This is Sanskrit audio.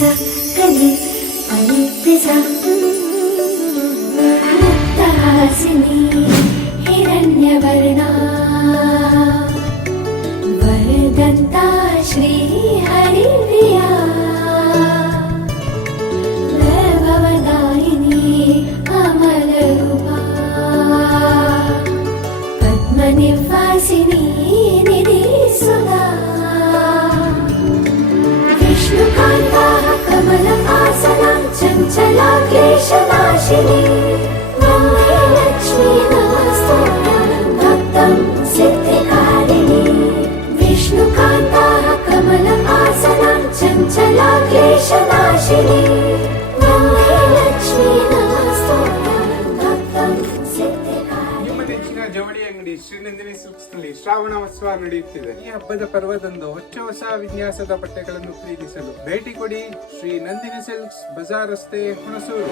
कलि अल्पसिनी हिरण्यवर्णा भरदत्ता श्री हरिन्द्रिया अमलरूपा पद्मनिवासिनी ಜವಳಿ ಅಂಗಡಿ ಶ್ರೀನಂದಿನಿ ಸಿಲ್ಕ್ಸ್ನಲ್ಲಿ ಶ್ರಾವಣ ಉತ್ಸವ ನಡೆಯುತ್ತಿದೆ. ಈ ಹಬ್ಬದ ಪರ್ವದಂದು ಹೊಚ್ಚ ಹೊಸ ವಿನ್ಯಾಸದ ಬಟ್ಟೆಗಳನ್ನು ಖರೀದಿಸಲು ಭೇಟಿ ಕೊಡಿ ಶ್ರೀ ನಂದಿನಿ ಸಿಲ್ಕ್ಸ್ ಬಜಾರ್ ರಸ್ತೆ ಹುಣಸೂರು.